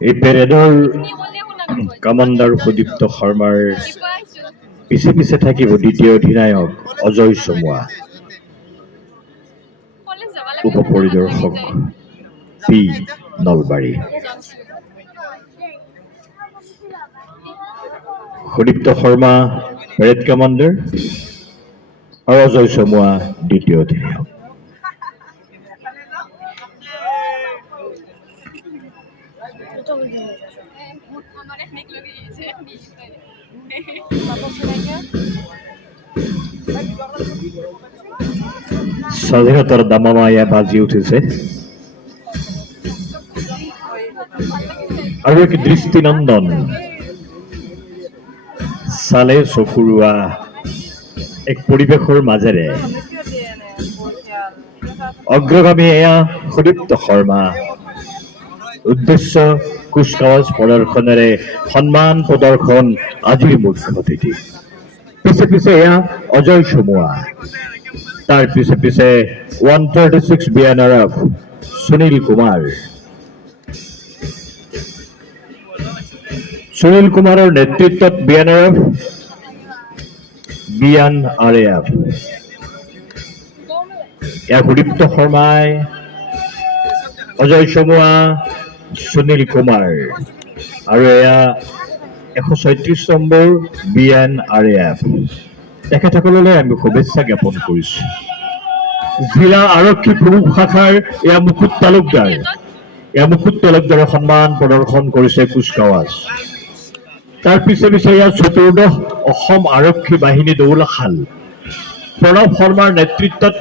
এই পেৰেডৰ কমাণ্ডাৰ সুদীপ্ত শৰ্মাৰ পিছে পিছে থাকিব দ্বিতীয় অধিনায়ক অজয় চমুৱা, উপ পৰিদৰ্শক P Nalbari. Sudipta Sharma parade commander আৰু অজয় চমুৱা দ্বিতীয় অধিনায়ক। স্বাধীনতাৰ দামামায়া বাজি উঠিছে আৰু এক দৃষ্টিনন্দন চালে চকুৰোৱা এক পৰিৱেশৰ মাজেৰে অগ্ৰগামী এয়া সুদীপ্ত শৰ্মা উদ্দেশ্য কুচকাৱাজ প্ৰদৰ্শনেৰে সন্মান প্ৰদৰ্শন আজিৰ মুখ্য অতিথি। পিছে পিছে এয়া অজয় চমুৱা, তাৰ পিছে পিছে 136 বিএনআৰএফ সুনীল কুমাৰ। সুনীল কুমাৰৰ নেতৃত্বত বিএনআৰএফ বিএনআৰএফ এয়া সুদীপ্ত শৰ্মাই, অজয় চমুৱা, সুনীল কুমাৰ আৰু এয়া 136 নম্বৰ বিএনআৰএফ। তেখেতসকললৈ আমি শুভেচ্ছা জ্ঞাপন কৰিছো। জিলা আৰক্ষী প্ৰমুখ শাখাৰ এয়া মুকুট তালুকদাৰে সন্মান প্ৰদৰ্শন কৰিছে কুচকাৱাজ। তাৰ পিছে পিছে ইয়াৰ চতুৰ্দশ অসম আৰক্ষী বাহিনী দৌলাশাল প্ৰণৱ শৰ্মাৰ নেতৃত্বত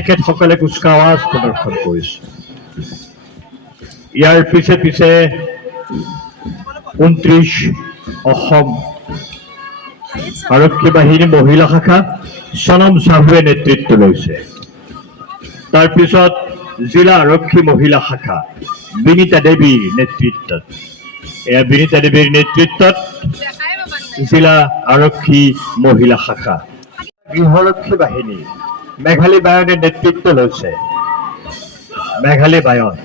এখেতসকলে কুচকাৱাজ প্ৰদৰ্শন কৰিছে। ইয়াৰ পিছে পিছে 29 অসম আৰক্ষী বাহিনী মহিলা শাখা সনম চাহুৱে নেতৃত্ব লৈছে। তাৰ পিছত জিলা আৰক্ষী মহিলা শাখা বিনীতা দেৱীৰ নেতৃত্বত, এয়া বিনীতা দেৱীৰ নেতৃত্বত জিলা আৰক্ষী মহিলা শাখা। গৃহৰক্ষী বাহিনী মেঘালী বায়নে নেতৃত্ব লৈছে, মেঘালী বায়ন।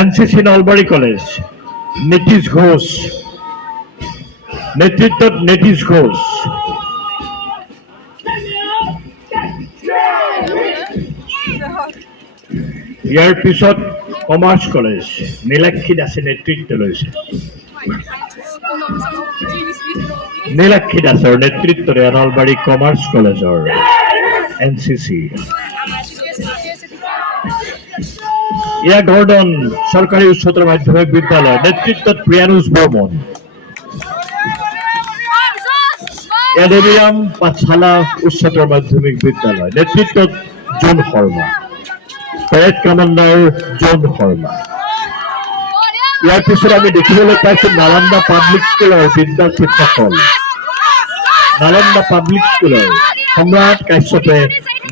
এনচিচি নলবাৰী কলেজ নীতিশ ঘোষ নেতৃত্বত নীতিশ ঘোষ। ইয়াৰ পিছত কমাৰ্চ কলেজ নীলাক্ষী দাসে নেতৃত্ব লৈছে। নীলাক্ষী দাসৰ নেতৃত্বৰে নলবাৰী কমাৰ্চ কলেজৰ এনচিচি। ইয়া গৰ্ডন চৰকাৰী উচ্চতৰ মাধ্যমিক বিদ্যালয় নেতৃত্বত প্ৰিয়ানুজ বৰ্মন। ইয়া দেৱীৰাম পাঠশালা উচ্চতৰ মাধ্যমিক বিদ্যালয় নেতৃত্বত জোন শৰ্মা, পেৰেড কমাণ্ডাৰ জোন শৰ্মা। ইয়াৰ পিছত আমি দেখিবলৈ পাইছো নালন্দা পাব্লিক স্কুলৰ বিদ্যাৰ্থীসকল, নালন্দা পাব্লিক স্কুলৰ সম্ৰাট কাশ্যপে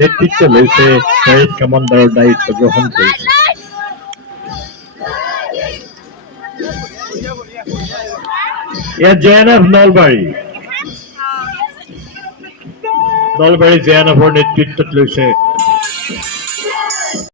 নেতৃত্ব লৈছে, পেৰেড কমাণ্ডাৰৰ দায়িত্ব গ্ৰহণ কৰিছে। ইয়াত জেএনএফ নলবাৰী জেএনএফৰ নেতৃত্বত লৈছে